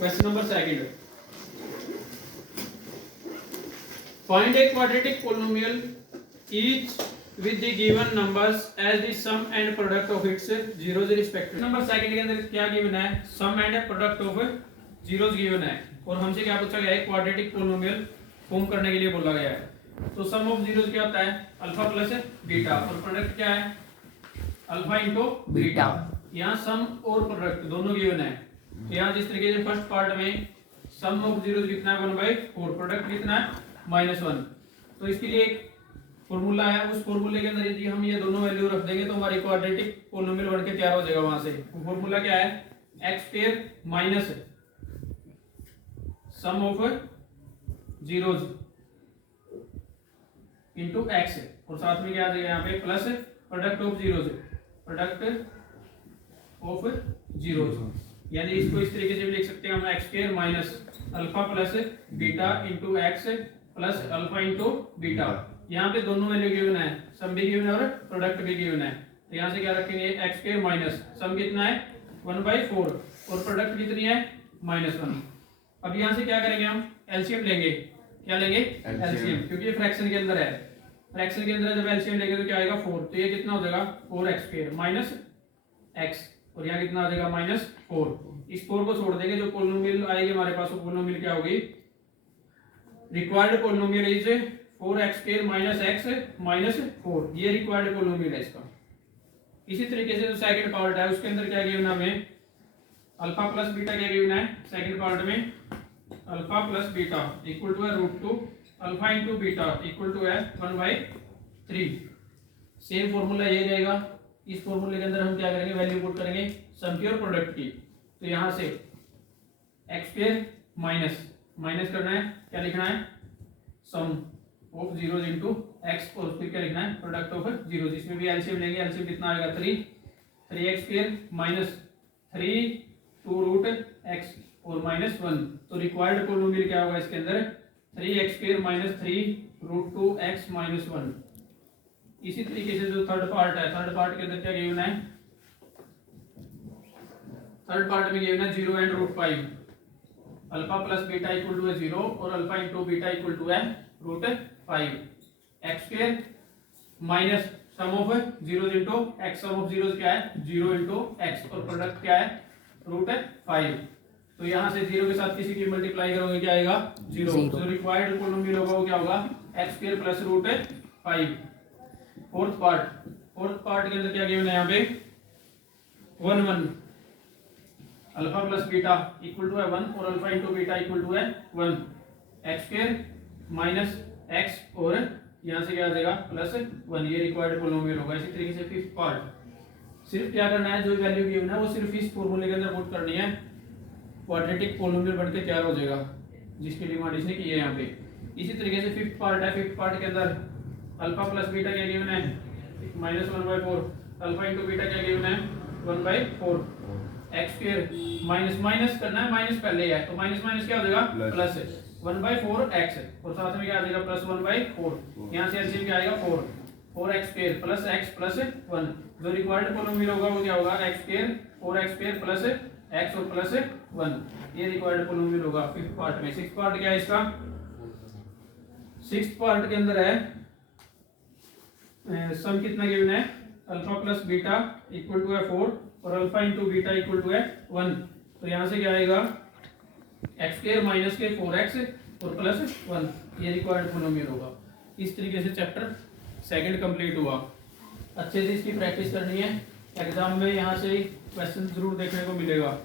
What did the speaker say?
Question number second, find a quadratic polynomial each with the given numbers as the sum and product of its zeros respectively। Number second के अंदर क्या given है, sum and product of zeros given है और हमसे क्या पूछा गया है, क्वाड्रेटिक पोलिनोमियल फॉर्म करने के लिए बोला गया है। तो सम ऑफ जीरोस क्या होता है, अल्फा प्लस बीटा, और प्रोडक्ट क्या है, अल्फा इनटू बीटा। यहाँ सम और प्रोडक्ट दोनों गिवन है। तो यहाँ जिस तरीके से फर्स्ट पार्ट में सम ऑफ जीरोस कितना है 1/4, प्रोडक्ट कितना है -1, तो इसके लिए एक फॉर्मूला है, उस फॉर्मूले के अंदर यदि हम ये दोनों वैल्यू रख देंगे तो हमारी क्वाड्रेटिक पोलिनोमियल बन के तैयार हो जाएगा। वहां से फॉर्मूला क्या है, x² minus sum of zeros into x, और साथ में क्या आ जाएगा यहाँ पे plus product of zeros, product of zeros. यानी इसको इस तरीके से भी लिख सकते हैं हम, x² minus alpha plus beta into x plus alpha into beta. यहाँ पे दोनों वैल्यू गिवन है, सम भी गिवन है और प्रोडक्ट भी गिवन है। तो यहाँ से क्या रखेंगे, x² माइनस सम कितना है 1/4 और प्रोडक्ट कितनी है -1। अब यहाँ से क्या करेंगे, हम एलसीएम लेंगे। क्या लेंगे, एलसीएम, क्योंकि ये फ्रैक्शन के अंदर है। फ्रैक्शन के अंदर जब एलसीएम लेंगे तो क्या आएगा 4, तो ये कितना हो जाएगा 4x² माइनस x, और यहाँ कितना आ जाएगा -4। इस 4 को छोड़ देंगे, जो पोलिनोमियल आएगी हमारे पास वो पोलिनोमियल क्या होगी, required polynomial is 4x² minus x minus 4, ये रिक्वायर्ड पोलिनोमियल है इसका। इसी तरीके से जो सेकंड पार्ट है उसके अंदर क्या गिवन है हमें, अल्फा प्लस बीटा क्या गिवन है सेकंड पार्ट में, alpha plus beta equal to है √2 alpha into beta equal to है 1/3। सेम फॉर्मूला ये रहेगा। इस फॉर्मूले के अंदर हम क्या करेंगे, वैल्यू पुट करेंगे सम की और प्रोडक्ट की। तो यहाँ से x² माइनस करना है, क्या लिखना है, सम ऑफ जीरोस इनटू x, और फिर क्या लिखना है, प्रोडक्ट ऑफ जीरोस। इसमें भी एलसीएम लेंगे, एलसीएम कितना आएगा 3x² माइनस 3 2√x और -1। तो रिक्वायर्ड पोलिनोमियल क्या होगा इसके अंदर, 3x² माइनस 3√2x माइनस 1। इसी तरीके से जो थर्ड पार्ट है, थर्ड पार्ट के अंदर क्या गिवन है, थर्ड पार्ट में गिवन है 0 and √5, alpha plus beta equal to है 0 और alpha into beta equal to है √5। x² minus sum of zeros into x, sum of zeros क्या है 0 इंटू x, और प्रोडक्ट क्या है √5। तो यहाँ से 0 के साथ किसी की मल्टीप्लाई करोगे क्या आएगा 0। जो रिक्वायर्ड पोलिनोमियल होगा वो क्या होगा, x² प्लस √5। फोर्थ पार्ट के अंदर क्या गिवन है यहाँ पे 1 alpha plus beta equal to है 1 और alpha into beta equal to है 1, x² माइनस x और यहाँ से क्या आ जाएगा +1, ये रिक्वायर्ड पोलिनोमियल होगा। इसी तरीके से फिफ्थ पार्ट, सिर्फ क्या करना है, जो वैल्यू गिवन है वो सिर्फ इस फॉर्मूले के अंदर पुट करनी है, क्वाड्रेटिक पोलिनोमियल बनके तैयार हो जाएगा, जिसकी डिमांड इसने की है यहाँ पे। इसी तरीके से फिफ्थ पार्ट है, फिफ्थ पार्ट के अंदर अल्फा प्लस बीटा क्या गिवन है -1/4, अल्फा इंटू बीटा क्या गिवन है 1/4, x² माइनस करना है, माइनस पहले है तो माइनस क्या हो जाएगा प्लस 1/4x, और साथ में क्या आ जाएगा +1/4। यहाँ से एलसीएम क्या आएगा 4x² प्लस x प्लस 1। जो रिक्वायर्ड पोलिनोमियल होगा वो क्या होगा, x² 4x² प्लस x और प्लस 1, ये रिक्वायर्ड पोलिनोमियल होगा फिफ्थ पार्ट में। सिक्स्थ पार्ट क्या है इसका, सिक्स्थ पार्ट के अंदर है सम कितना गिवन है, alpha plus beta equal to है 4 और alpha into beta equal to है 1। तो यहाँ से क्या आएगा, x² माइनस के 4x और प्लस 1, ये रिक्वायर्ड पोलिनोमियल होगा। इस तरीके से चैप्टर सेकंड कंप्लीट हुआ। अच्छे से इसकी प्रैक्टिस करनी है, एग्जाम में यहाँ से क्वेश्चन जरूर देखने को मिलेगा।